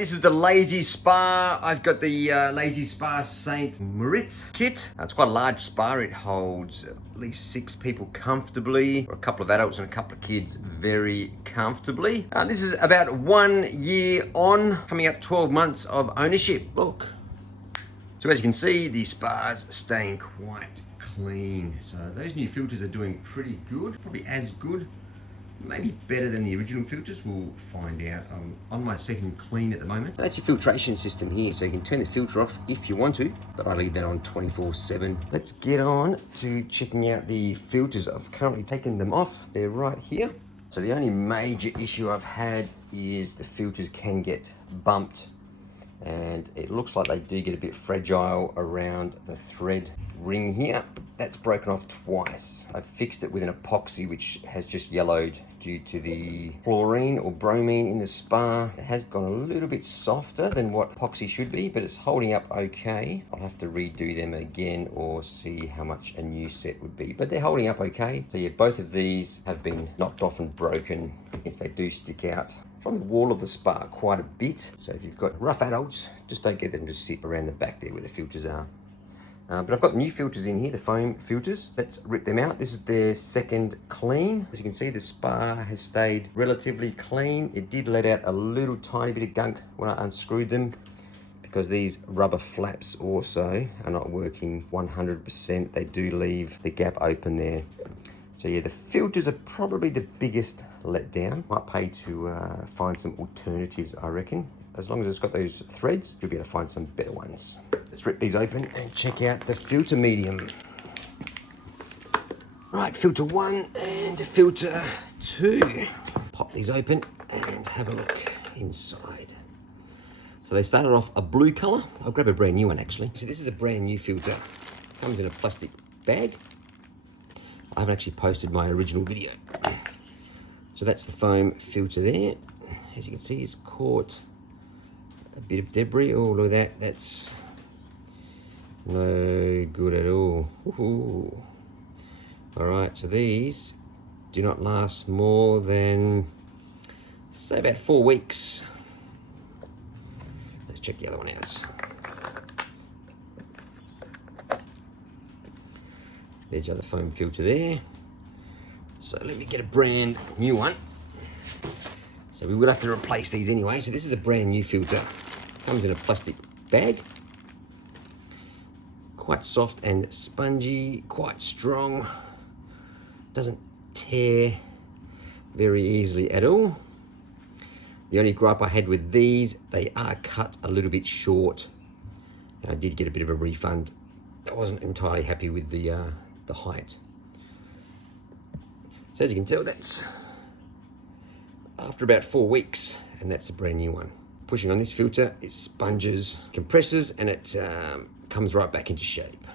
This is the Lazy Spa. I've got the Lazy Spa St. Moritz kit. It's quite a large spa. It holds at least 6 people comfortably, or a couple of adults and a couple of kids very comfortably. This is about 1 year on, coming up 12 months of ownership. Look. So as you can see, the spa's staying quite clean. So those new filters are doing pretty good, probably as good. Maybe better than the original filters, we'll find out. I'm on my second clean at the moment. That's your filtration system here, so you can turn the filter off if you want to, but I leave that on 24/7. Let's get on to checking out the filters. I've currently taken them off. They're right here. So the only major issue I've had is the filters can get bumped, and it looks like they do get a bit fragile around the thread ring here. That's broken off twice. I've fixed it with an epoxy which has just yellowed due to the chlorine or bromine in the spa. It has gone a little bit softer than what epoxy should be, but it's holding up okay. I'll have to redo them again or see how much a new set would be, but they're holding up okay. So yeah, both of these have been knocked off and broken, since they do stick out from the wall of the spa quite a bit. So if you've got rough adults, just don't get them to sit around the back there where the filters are. But I've got new filters in here, the foam filters. Let's rip them out. This is their second clean. As you can see, the spa has stayed relatively clean. It did let out a little tiny bit of gunk when I unscrewed them, because these rubber flaps also are not working 100%. They do leave the gap open there. So yeah, the filters are probably the biggest letdown. Might pay to find some alternatives, I reckon. As long as it's got those threads, you'll be able to find some better ones. Let's rip these open and check out the filter medium. Right, filter 1 and filter 2. Pop these open and have a look inside. So they started off a blue color. I'll grab a brand new one actually. So this is a brand new filter. Comes in a plastic bag. I haven't actually posted my original video. So that's the foam filter there. As you can see, it's caught a bit of debris. Oh, look at that. That's no good at all. Ooh. All right, so these do not last more than, say, about 4 weeks. Let's check the other one out. There's the other foam filter there. So let me get a brand new one. So we will have to replace these anyway. So this is a brand new filter. Comes in a plastic bag. Quite soft and spongy, quite strong. Doesn't tear very easily at all. The only gripe I had with these, they are cut a little bit short. And I did get a bit of a refund. I wasn't entirely happy with the height. So as you can tell, that's after about 4 weeks, and that's a brand new one. Pushing on this filter, it sponges, compresses, and it comes right back into shape.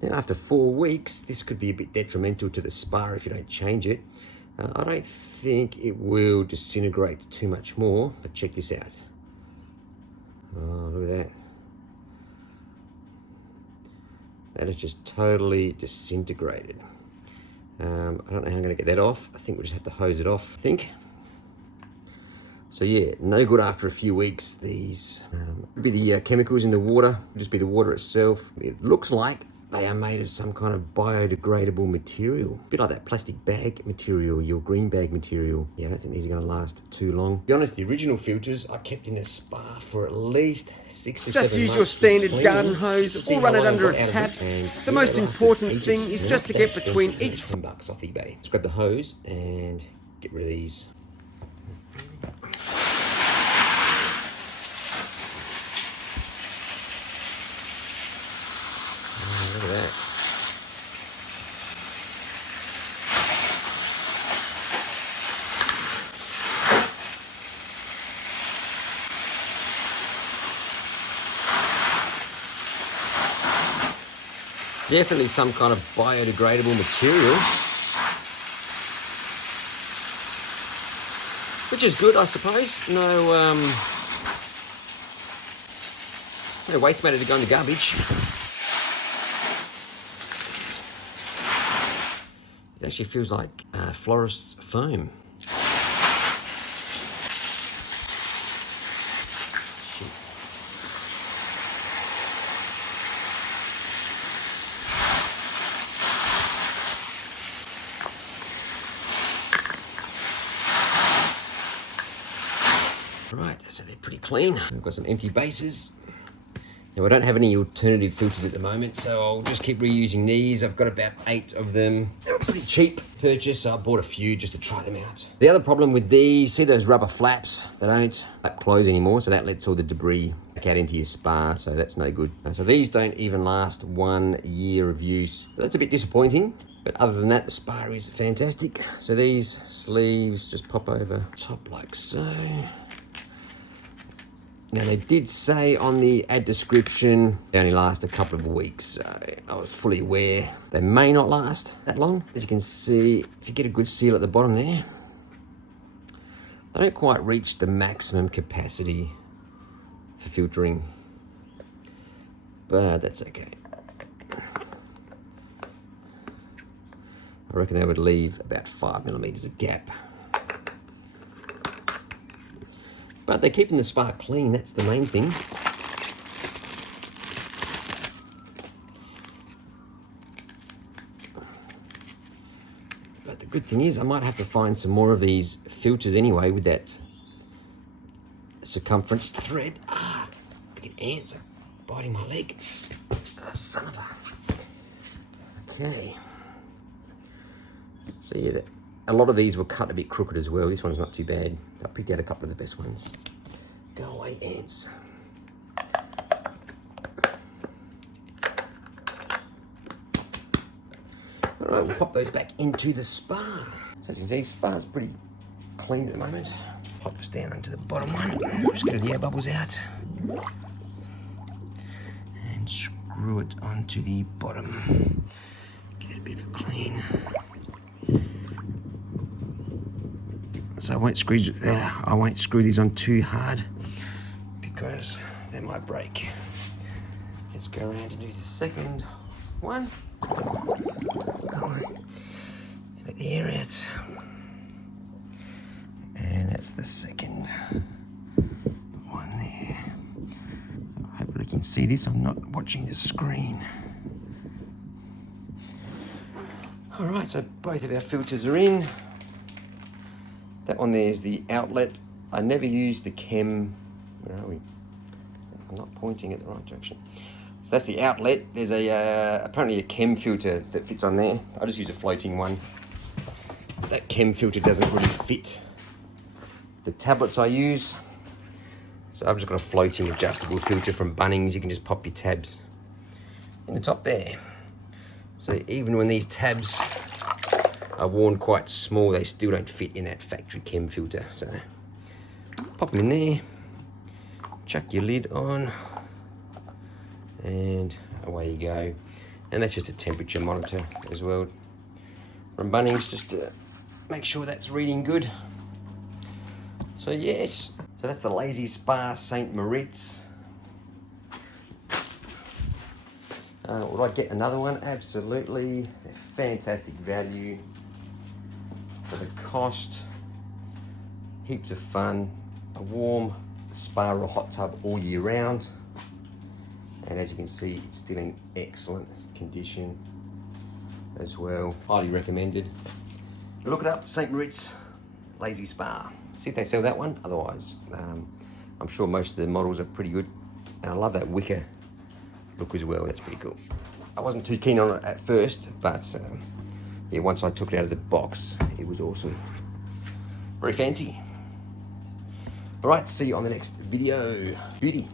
Now after 4 weeks, this could be a bit detrimental to the spa if you don't change it. I don't think it will disintegrate too much more, but check this out. Oh, look at that. That is just totally disintegrated. I don't know how I'm going to get that off. I think we'll just have to hose it off, I think. So yeah, no good after a few weeks. These could be the chemicals in the water, could just be the water itself. It looks like they are made of some kind of biodegradable material. A bit like that plastic bag material, your green bag material. Yeah, I don't think these are going to last too long. To be honest, the original filters I kept in the spa for at least 6 to 7 months. Just use your standard garden hose or run it under a tap. The most important thing is just to get between each. $10 off eBay. Let's grab the hose and get rid of these. Look at that. Definitely some kind of biodegradable material, which is good, I suppose. No waste matter to go in the garbage. It actually feels like florist's foam. Right, so they're pretty clean. We've got some empty bases. Now I don't have any alternative filters at the moment, so I'll just keep reusing these. I've got about 8 of them. They're pretty cheap purchase, so I bought a few just to try them out. The other problem with these, see those rubber flaps? They don't close anymore, so that lets all the debris back out into your spa, so that's no good. So these don't even last 1 year of use. That's a bit disappointing, but other than that, the spa is fantastic. So these sleeves just pop over top like so. Now they did say on the ad description they only last a couple of weeks, so I was fully aware they may not last that long. As you can see, if you get a good seal at the bottom there, they don't quite reach the maximum capacity for filtering, but that's okay. I reckon they would leave about 5 millimeters of gap. But they're keeping the spa clean, that's the main thing. But the good thing is I might have to find some more of these filters anyway with that circumference thread. Ah, freaking ants are biting my leg. Oh, son of a... Okay. So yeah, a lot of these were cut a bit crooked as well. This one's not too bad. I picked out a couple of the best ones. Go away, ants. All right, we'll pop those back into the spa. So as you can see, spa's pretty clean at the moment. Pop this down onto the bottom one. Just get the air bubbles out. And screw it onto the bottom. Get it a bit of a clean. So I won't screw these on too hard because they might break. Let's go around and do the second one. Get the air out. And that's the second one there. Hopefully you can see this. I'm not watching the screen. All right, so both of our filters are in. That one there is the outlet. I never use the chem. Where are we? I'm not pointing at the right direction. So that's the outlet. There's apparently a chem filter that fits on there. I just use a floating one. That chem filter doesn't really fit the tablets I use. So I've just got a floating adjustable filter from Bunnings. You can just pop your tabs in the top there. So even when these tabs are worn quite small, they still don't fit in that factory chem filter. So pop them in there, chuck your lid on, and away you go. And that's just a temperature monitor as well from Bunnings, just to make sure that's reading good. So yes, so that's the Lazy Spa St. Moritz. Would I get another one? Absolutely. They're fantastic value for the cost. Heaps of fun. A warm spa or hot tub all year round. And as you can see, it's still in excellent condition as well. Highly recommended. Look it up, St. Moritz Lazy Spa. See if they sell that one. Otherwise, I'm sure most of the models are pretty good. And I love that wicker look as well. That's pretty cool. I wasn't too keen on it at first, but yeah, once I took it out of the box, it was awesome. Very fancy. All right, see you on the next video. Beauty.